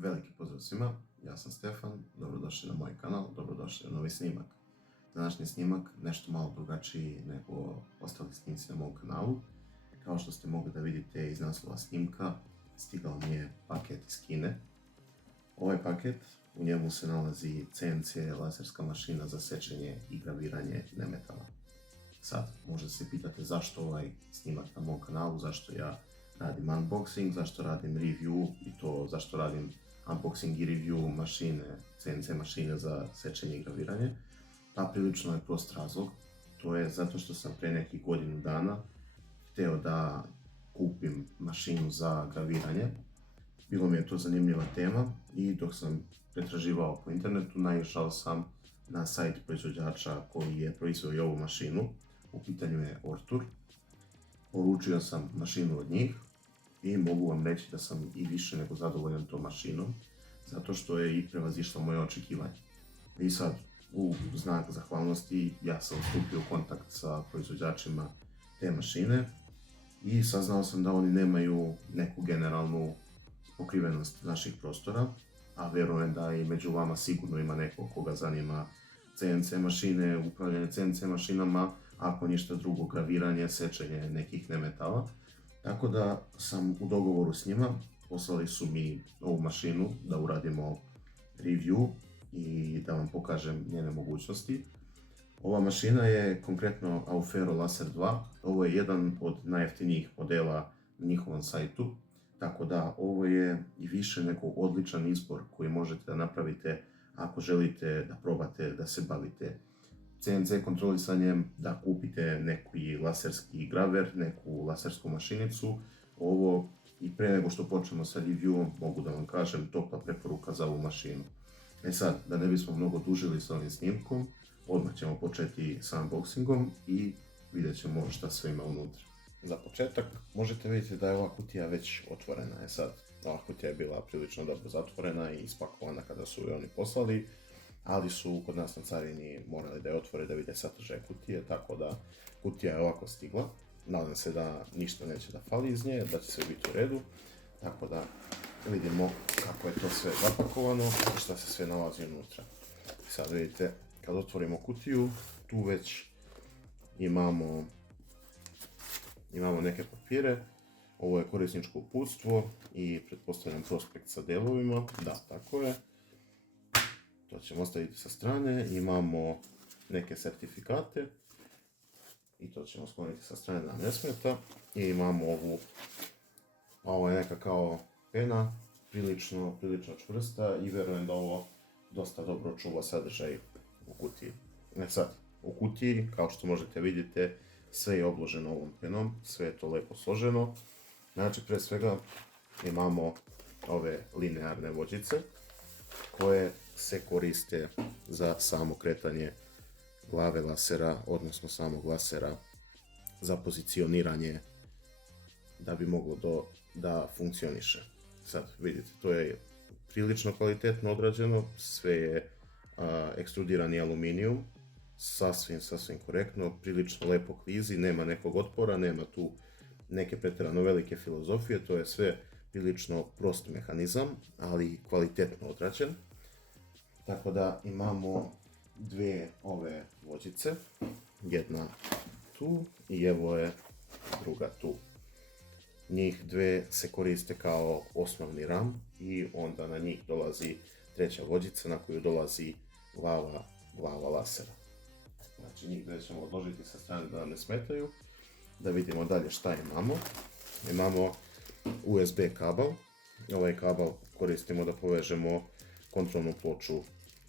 Veliki pozdrav svima, ja sam Stefan, dobrodošli na moj kanal, dobrodošli na novi snimak. Današnji snimak nešto malo drugačiji nego ostali snimci na mom kanalu. Kao što ste mogli da vidite iz naslova snimka, stigao mi je paket iz Kine. Ovaj paket, u njemu se nalazi CNC laserska mašina za sečenje i graviranje nemetala. Sad, možda se pitate zašto ovaj snimak na mom kanalu, zašto ja radim unboxing, zašto radim review i to zašto radim unboxing i review mašine, CNC mašine za sečenje i graviranje. Pa prilično je prost razlog, to je zato što sam pre nekih godinu dana hteo da kupim mašinu za graviranje. Bilo mi je to zanimljiva tema i dok sam pretraživao po internetu naišao sam na sajt proizvođača koji je proizveo i ovu mašinu. U pitanju je Ortur. Poručio sam mašinu od njih i mogu vam reći da sam i više nego zadovoljan tom mašinom, zato što je i prevazišla moje očekivanje. I sad, u znak zahvalnosti, ja sam stupio u kontakt sa proizvođačima te mašine i saznao sam da oni nemaju neku generalnu pokrivenost naših prostora, a vjerujem da i među vama sigurno ima neko koga zanima CNC mašine, upravljanje CNC mašinama, ako ništa drugo graviranje, sečenje nekih nemetala. Tako da sam u dogovoru s njima, poslali su mi ovu mašinu da uradimo review i da vam pokažem njene mogućnosti. Ova mašina je konkretno Aufero Laser 2, ovo je jedan od najjeftinijih modela na njihovom sajtu, tako da ovo je i više nego odličan izbor koji možete da napravite ako želite da probate da se bavite CNC kontrolisanjem, da kupite neki laserski graver, neku lasersku mašinicu. Ovo, i pre nego što počnemo sa reviewom, mogu da vam kažem topla preporuka za ovu mašinu. Sad, da ne bismo mnogo dužili sa ovim snimkom, odmah ćemo početi sa unboxingom i vidjet ćemo šta sve ima unutra. Za početak možete vidjeti da je ova kutija već otvorena. Sad, ova kutija je bila prilično dobro zatvorena i ispakovana kada su je oni poslali, ali su kod nas na carini morali da je otvore da vide sadržaj kutije, tako da kutija je ovako stigla. Nadam se da ništa neće da fali iz nje, da će sve biti u redu, tako da vidimo kako je to sve zapakovano i šta se sve nalazi unutra. Sad vidite, kad otvorimo kutiju, tu već imamo neke papire. Ovo je korisničko uputstvo i pretpostavljam prospekt sa delovima, da, tako je. To ćemo ostaviti sa strane, imamo neke certifikate i to ćemo skloniti sa strane da ne smeta. I imamo ovo je neka kao pena, prilično čvrsta i vjerujem da ovo dosta dobro čuva sadržaj u kutiji. Sad, u kutiji, kao što možete vidjeti, sve je obloženo ovom penom, sve je to lepo složeno. Znači, pre svega imamo ove linearne vođice koje se koriste za samo kretanje glave lasera, odnosno samog lasera za pozicioniranje da bi moglo da funkcioniše. Sad vidite, to je prilično kvalitetno odrađeno, sve je ekstrudirani aluminijum, sasvim korektno, prilično lepo klizi, nema nekog otpora, nema tu neke pretjerano velike filozofije, to je sve prilično prost mehanizam, ali kvalitetno odrađen. Tako da imamo dvije ove vođice, jedna tu i evo je druga tu. Njih dve se koriste kao osnovni ram i onda na njih dolazi treća vođica na koju dolazi glava lasera. Znači njih dve ćemo odložiti sa strane da nam ne smetaju. Da vidimo dalje šta imamo. Imamo USB kabel. Ovaj kabel koristimo da povežemo kontrolnu ploču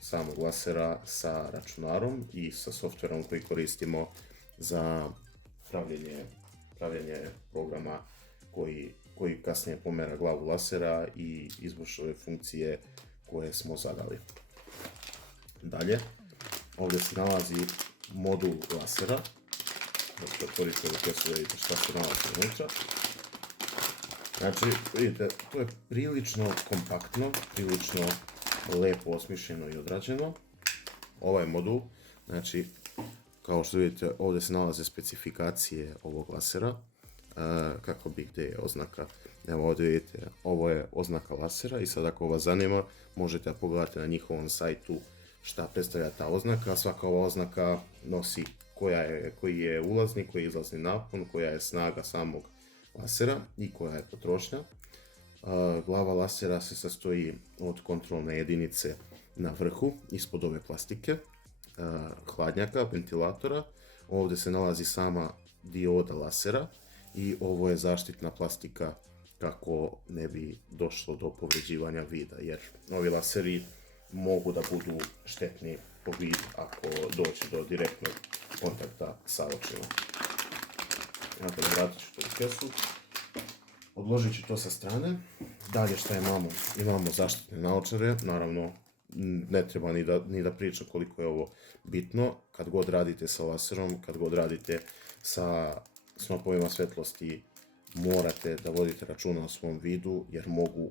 samog lasera sa računarom i sa softverom koji koristimo za pravljenje programa koji kasnije pomera glavu lasera i izvršuje funkcije koje smo zadali. Dalje, ovdje se nalazi modul lasera. Znači, otvorite ovu kesu da vidite šta se nalazi unutra. Znači, vidite, to je prilično kompaktno, prilično lepo osmišljeno i odrađeno. Ovaj modul, znači, kao što vidite, ovdje se nalaze specifikacije ovog lasera. kako bi, gdje je oznaka. Evo ovdje vidite, ovo je oznaka lasera i sad ako vas zanima možete pogledati na njihovom sajtu šta predstavlja ta oznaka. Svaka ova oznaka nosi koji je ulazni, koji je izlazni napon, koja je snaga samog lasera i koja je potrošnja. Glava lasera se sastoji od kontrolne jedinice na vrhu, ispod ove plastike, hladnjaka, ventilatora. Ovdje se nalazi sama dioda lasera i ovo je zaštitna plastika kako ne bi došlo do povređivanja vida, jer ovi laseri mogu da budu štetni po vid ako dođe do direktnog kontakta sa očima. Dakle, vratit ću to u kesu. Odložit ću to sa strane. Dalje šta imamo? Imamo zaštitne naočare, naravno ne treba ni da pričam koliko je ovo bitno. Kad god radite sa laserom, kad god radite sa snopovima svjetlosti, morate da vodite računa o svom vidu, jer mogu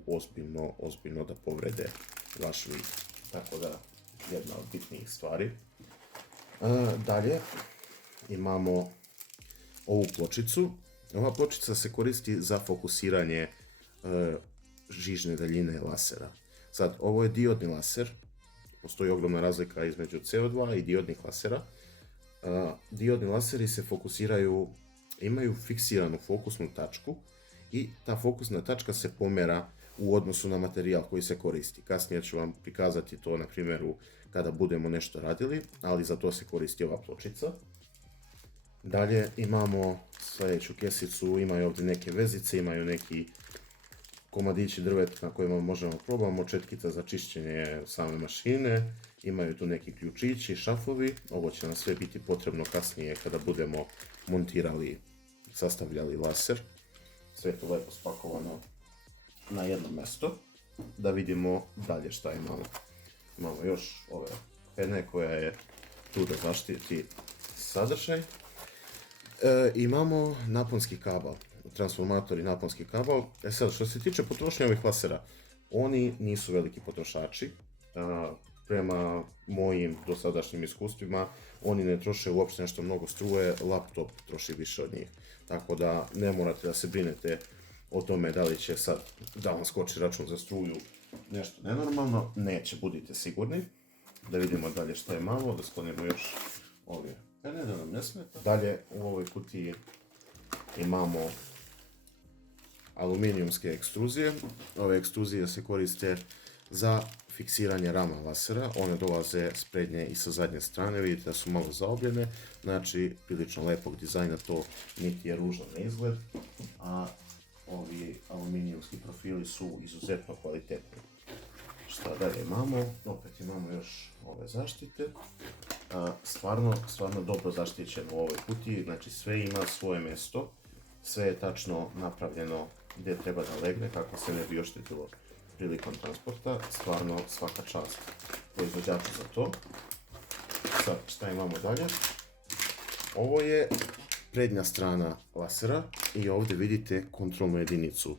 ozbiljno da povrede vaš vid. Tako da, jedna od bitnijih stvari. Dalje imamo ovu pločicu. Ova pločica se koristi za fokusiranje žižne daljine lasera. Sad, ovo je diodni laser. Postoji ogromna razlika između CO2 i diodnih lasera. Diodni laseri se fokusiraju, imaju fiksiranu fokusnu tačku i ta fokusna tačka se pomera u odnosu na materijal koji se koristi. Kasnije ću vam prikazati to na primjeru kada budemo nešto radili, ali za to se koristi ova pločica. Dalje imamo sljedeću kesicu, imaju ovdje neke vezice, imaju neki komadići drveta na kojima možemo probamo, četkica za čišćenje same mašine, imaju tu neki ključići, šafovi. Ovo će nam sve biti potrebno kasnije kada budemo montirali, sastavljali laser. Sve je to lepo spakovano na jedno mjesto. Da vidimo dalje šta imamo. Imamo još ove pene koja je tu da zaštiti sadržaj. Imamo naponski kabel, transformator i naponski kabel. Sad, što se tiče potrošnje ovih lasera, oni nisu veliki potrošači. Prema mojim dosadašnjim iskustvima, oni ne troše uopšte nešto mnogo struje, laptop troši više od njih. Tako da ne morate da se brinete o tome da li će sad da vam skoči račun za struju nešto nenormalno. Neće, budite sigurni. Da vidimo dalje šta imamo, da sklonimo još ove pene da nam ne smeta. Dalje u ovoj kutiji imamo aluminijumske ekstruzije. Ove ekstruzije se koriste za fiksiranje rama lasera. One dolaze s prednje i sa zadnje strane, vidite da su malo zaobljene, znači prilično lepog dizajna, to niti je ružan na izgled, a ovi aluminijumski profili su izuzetno kvalitetni. Šta dalje imamo? Opet imamo još ove zaštite. Stvarno dobro zaštićeno u ovoj kutiji, znači sve ima svoje mjesto, sve je tačno napravljeno gdje treba da legne kako se ne bi oštetilo prilikom transporta. Stvarno svaka čast proizvođaču za to. Sad, šta imamo dalje? Ovo je prednja strana lasera i ovdje vidite kontrolnu jedinicu.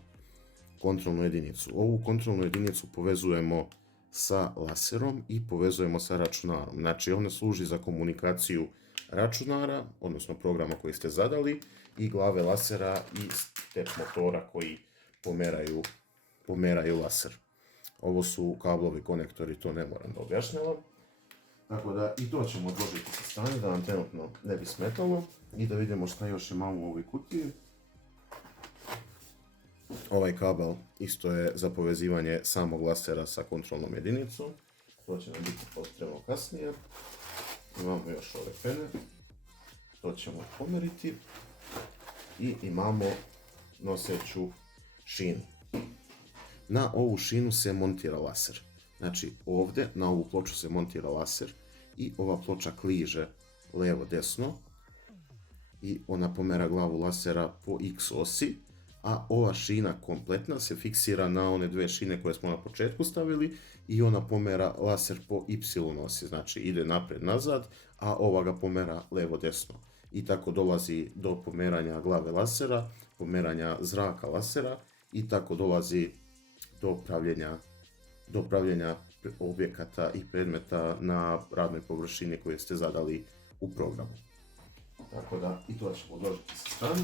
Ovu kontrolnu jedinicu povezujemo sa laserom i povezujemo sa računarom. Znači, ona služi za komunikaciju računara, odnosno programa koji ste zadali, i glave lasera i step motora koji pomeraju laser. Ovo su kablovi, konektori, to ne moram da objašnjavam. Tako da i to ćemo odložiti sa strane da nam trenutno ne bi smetalo. I da vidimo šta još imamo u ovoj kutiji. Ovaj kabel isto je za povezivanje samog lasera sa kontrolnom jedinicom. To će nam biti potrebno kasnije. Imamo još ove pene. To ćemo pomeriti. I imamo noseću šinu. Na ovu šinu se montira laser. Znači ovdje na ovu ploču se montira laser i ova ploča kliže levo-desno i ona pomera glavu lasera po X osi, a ova šina kompletna se fiksira na one dve šine koje smo na početku stavili i ona pomera laser po Y osi, znači ide napred-nazad, a ova ga pomera levo-desno. I tako dolazi do pomeranja glave lasera, pomeranja zraka lasera i tako dolazi do pravljenja objekata i predmeta na radnoj površini koju ste zadali u programu. Tako da i to ćemo odložiti sa strane.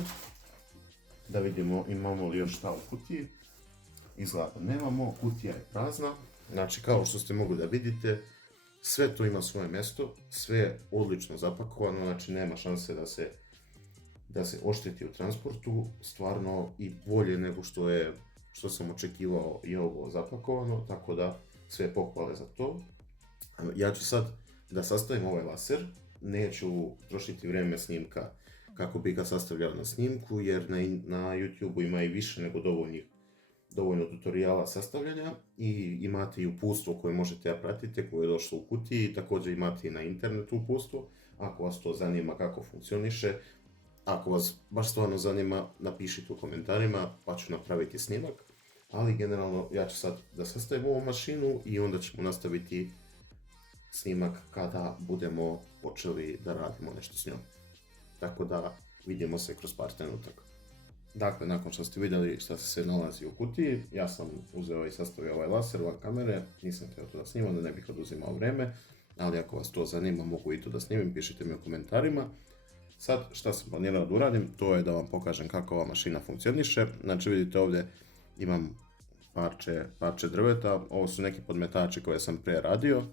da vidimo imamo li još šta u kutiji. Izgleda nemamo, kutija je prazna. Znači, kao što ste mogli da vidite, sve to ima svoje mjesto, sve je odlično zapakovano, znači nema šanse da se ošteti u transportu, stvarno i bolje nego što sam očekivao je ovo zapakovano, tako da sve pohvale za to. Ja ću sad da sastavim ovaj laser, neću trošiti vrijeme snimka kako bi ga sastavljao na snimku, jer na YouTube ima i više nego dovoljno tutoriala sastavljanja i imate i uputstvo koje možete da pratite, koje je došlo u kutiji, također imate i na internetu uputstvo, ako vas to zanima kako funkcioniše. Ako vas baš stvarno zanima, napišite u komentarima pa ću napraviti snimak, ali generalno ja ću sad da sastavim ovu mašinu i onda ćemo nastaviti snimak kada budemo počeli da radimo nešto s njom. Tako da vidimo se kroz par trenutaka. Dakle, nakon što ste vidjeli šta se sve nalazi u kutiji, ja sam uzeo i sastavio ovaj laser van kamere, nisam htio to da snimam, da ne bih oduzimao vreme, ali ako vas to zanima mogu i to da snimim, pišite mi u komentarima. Sad, šta sam planirao da uradim, to je da vam pokažem kako ova mašina funkcioniše. Znači, vidite ovdje imam parče drveta, ovo su neki podmetači koje sam pre radio.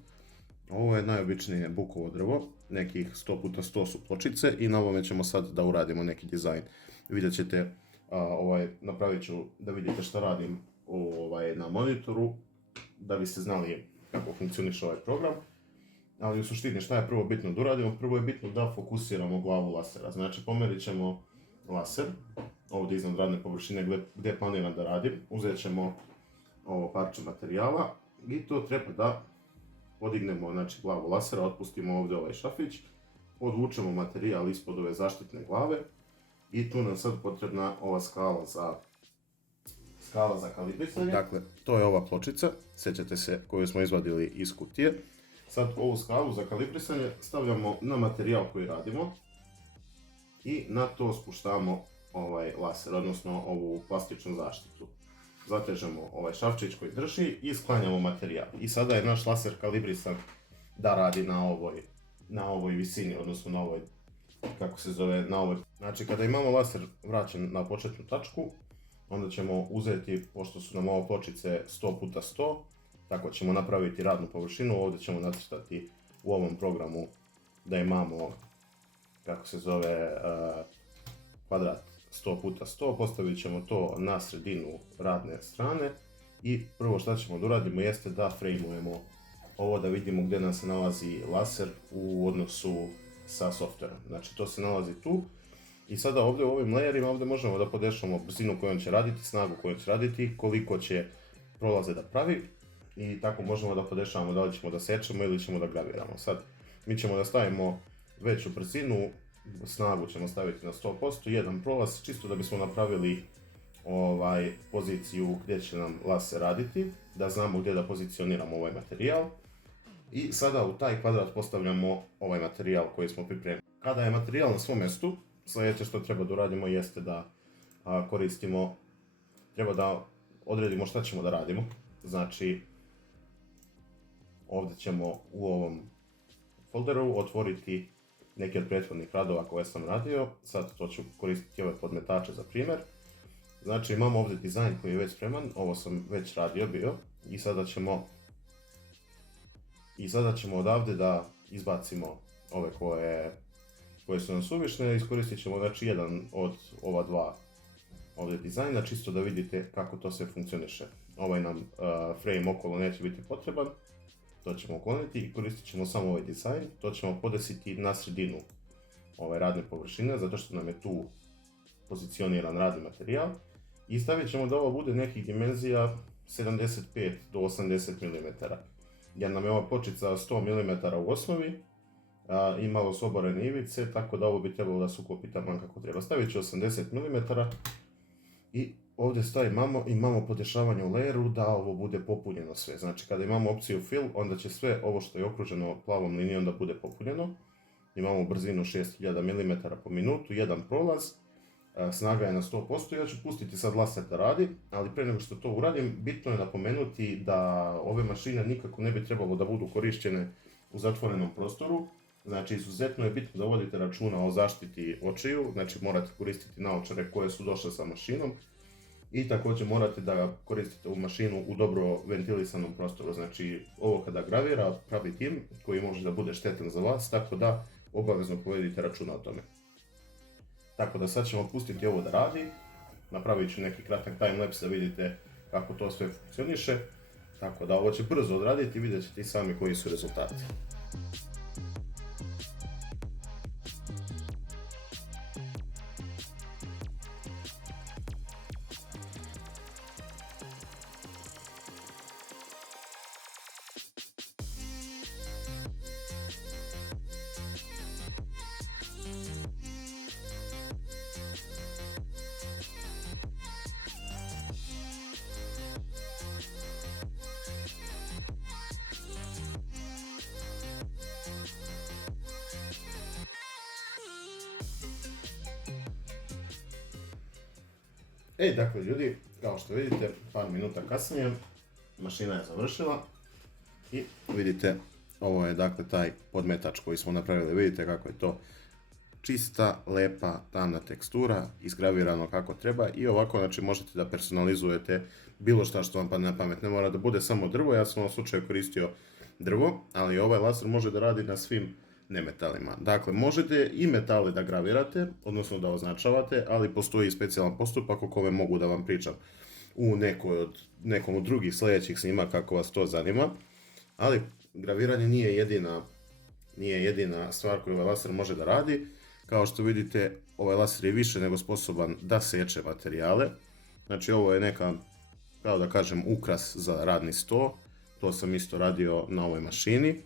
Ovo je najobičnije bukovo drvo, nekih 100x100 su pločice i na ovome ćemo sad da uradimo neki dizajn. Vidjet ćete, napravit ću da vidite šta radim na monitoru, da biste znali kako funkcioniše ovaj program. Ali u suštini šta je prvo bitno da uradimo? Prvo je bitno da fokusiramo glavu lasera. Znači pomerit ćemo laser, ovdje iznad radne površine gdje planiram da radim. Uzet ćemo ovo parče materijala i to treba da podignemo, znači, glavu lasera, otpustimo ovdje ovaj šafić, odvučemo materijal ispod ove zaštitne glave i tu nam sad potrebna ova skala za kalibrisanje. Dakle, to je ova pločica, sjećate se, koju smo izvadili iz kutije. Sad ovu skalu za kalibrisanje stavljamo na materijal koji radimo i na to spuštamo ovaj laser, odnosno ovu plastičnu zaštitu. Zatežemo ovaj šavčić koji drži i sklanjamo materijal. I sada je naš laser kalibrisan da radi na ovoj visini, odnosno na ovoj, Znači, kada imamo laser vraćen na početnu tačku, onda ćemo uzeti, pošto su nam ovo pločice 100x100, tako ćemo napraviti radnu površinu. Ovdje ćemo nacrtati u ovom programu da imamo, kvadrat 100x100, postavit ćemo to na sredinu radne strane i prvo što ćemo da uradimo jeste da frameujemo ovo, da vidimo gdje nam se nalazi laser u odnosu sa softverom. Znači, to se nalazi tu i sada ovdje u ovim layerima ovdje možemo da podešamo brzinu kojom će raditi, snagu kojom će raditi, koliko će prolaze da pravi i tako možemo da podešavamo da li ćemo da sečemo ili ćemo da graviramo. Sad, mi ćemo da stavimo veću brzinu, snagu ćemo staviti na 100%, jedan prolaz, čisto da bismo napravili poziciju gdje će nam laser raditi, da znamo gdje da pozicioniramo ovaj materijal. I sada u taj kvadrat postavljamo ovaj materijal koji smo pripremili. Kada je materijal na svom mjestu, sljedeće što treba da uradimo jeste da treba da odredimo šta ćemo da radimo. Znači, ovdje ćemo u ovom folderu otvoriti neki od prethodnih radova koje sam radio. Sad to ću koristiti ove podmetače za primjer. Znači, imamo ovdje dizajn koji je već spreman, ovo sam već radio bio i sada ćemo odavde da izbacimo ove koje su nam suvišne. Iskoristit ćemo, znači, jedan od ova dva ovdje dizajna, čisto da vidite kako to sve funkcioniše. Ovaj nam frame okolo neće biti potreban, to ćemo ukloniti i koristit ćemo samo ovaj dizajn. To ćemo podesiti na sredinu ove radne površine, zato što nam je tu pozicioniran radni materijal. I stavit ćemo da ovo bude nekih dimenzija 75 do 80 mm. Jer nam je ova pločica 100 mm u osnovi i malo su oborene ivice, tako da ovo bi trebalo da se uklopi taman kako treba. Stavit ću 80 mm i ovdje imamo podešavanje u layeru da ovo bude popunjeno sve. Znači, kada imamo opciju fill, onda će sve ovo što je okruženo plavom linijom da bude popunjeno. Imamo brzinu 6000 mm po minutu, jedan prolaz, snaga je na 100%. Ja ću pustiti sad laser da radi, ali prije nego što to uradim, bitno je napomenuti da ove mašine nikako ne bi trebalo da budu korišćene u zatvorenom prostoru, Znači, izuzetno je bitno da vodite računa o zaštiti očiju, znači morate koristiti naočare koje su došle sa mašinom i također morate da koristite ovu mašinu u dobro ventilisanom prostoru, znači ovo kada gravira pravi dim koji može da bude štetan za vas, tako da obavezno povedite računa o tome. Tako da sad ćemo pustiti ovo da radi, napravit ću neki kratak timelapse da vidite kako to sve funkcioniše, tako da ovo će brzo odraditi i vidjet ćete i sami koji su rezultati. Dakle ljudi, kao što vidite, par minuta kasnije, mašina je završila i vidite, ovo je dakle taj podmetač koji smo napravili, vidite kako je to čista, lepa, tamna tekstura, izgravirano kako treba i ovako znači možete da personalizujete bilo šta što vam padne na pamet, ne mora da bude samo drvo, ja sam u ovom slučaju koristio drvo, ali ovaj laser može da radi na svim nemetalima. Dakle, možete i metale da gravirate, odnosno da označavate, ali postoji specijalan postupak o kome mogu da vam pričam u nekom od drugih sljedećih snimaka ako vas to zanima. Ali graviranje nije jedina stvar koju ovaj laser može da radi. Kao što vidite, ovaj laser je više nego sposoban da seče materijale. Znači ovo je neka, kao da kažem, ukras za radni sto. To sam isto radio na ovoj mašini.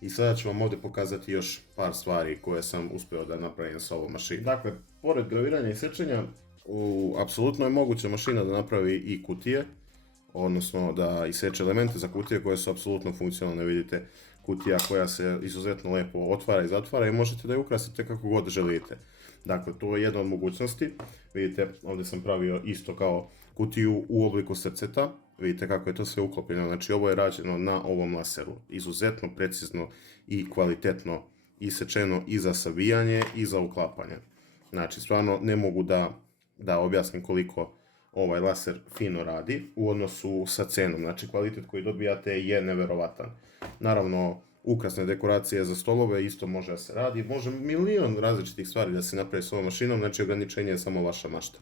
I sada ću vam ovdje pokazati još par stvari koje sam uspio da napravim sa ovom mašinom. Dakle, pored graviranja i sečenja, apsolutno je moguća mašina da napravi i kutije, odnosno da iseče elemente za kutije koje su apsolutno funkcionalne. Vidite, kutija koja se izuzetno lepo otvara i zatvara i možete da je ukrasite kako god želite. Dakle, to je jedna od mogućnosti. Vidite, ovdje sam pravio isto kao kutiju u obliku srceta. Vidite kako je to sve uklopljeno, znači ovo je rađeno na ovom laseru, izuzetno precizno i kvalitetno isečeno i za savijanje i za uklapanje. Znači stvarno ne mogu da objasnim koliko ovaj laser fino radi u odnosu sa cenom, znači kvalitet koji dobijate je neverovatan. Naravno, ukrasne dekoracije za stolove isto može da se radi, može milion različitih stvari da se napravi s ovom mašinom, znači ograničenje je samo vaša mašta.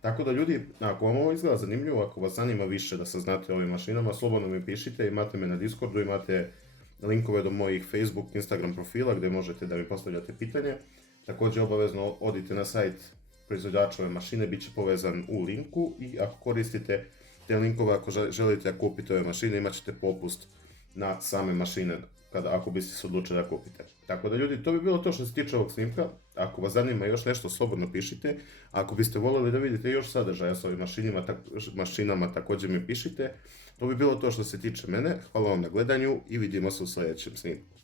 Tako da ljudi, ako vam ovo izgleda zanimljivo, ako vas zanima više da saznate o ovim mašinama, slobodno mi pišite, imate me na Discordu, imate linkove do mojih Facebook, Instagram profila gdje možete da mi postavljate pitanje. Također obavezno odite na sajt proizvođača ove mašine, bit će povezan u linku i ako koristite te linkove, ako želite da kupite ove mašine, imat ćete popust na same mašine ako biste se odlučili da kupite. Tako da ljudi, to bi bilo to što se tiče ovog snimka. Ako vas zanima još nešto, slobodno pišite. Ako biste voljeli da vidite još sadržaja s ovim mašinama, također mi pišite. To bi bilo to što se tiče mene. Hvala vam na gledanju i vidimo se u sljedećem snimku.